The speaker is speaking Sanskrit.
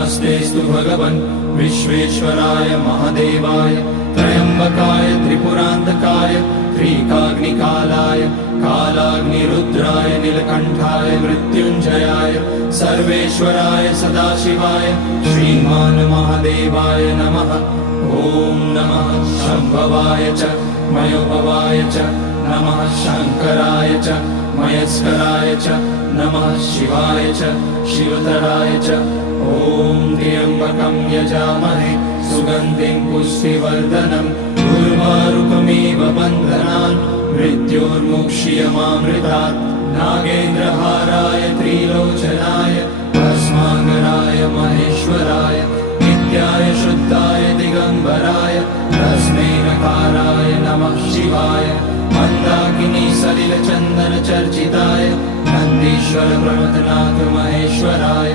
नमस्तेस्तु भगवन् विश्वेश्वराय महादेवाय त्र्यम्बकाय त्रिपुरान्तकाय त्रिकाग्निकालाय कालाग्निरुद्राय नीलकण्ठाय मृत्युञ्जयाय सर्वेश्वराय सदाशिवाय श्रीमान् महादेवाय नमः। ॐ नमः शम्भवाय च मयोभवाय च नमः शङ्कराय च मयस्कराय च नमः शिवाय च शिवतराय च। ॐ त्र्यम्बकं यजामहे सुगन्धिं पुष्टिवर्धनम् उर्वारुकमिव बन्धनान् मृत्योर्मुक्ष्यमामृतात्। नागेन्द्रहाराय त्रिलोचनाय भस्माङ्गराय महेश्वराय नित्याय शुद्धाय दिगम्बराय तस्मै नकाराय नमः शिवाय। मन्दाकिनी सलिलचन्दन चर्चिताय नन्दीश्वर प्रमथनाथ महेश्वराय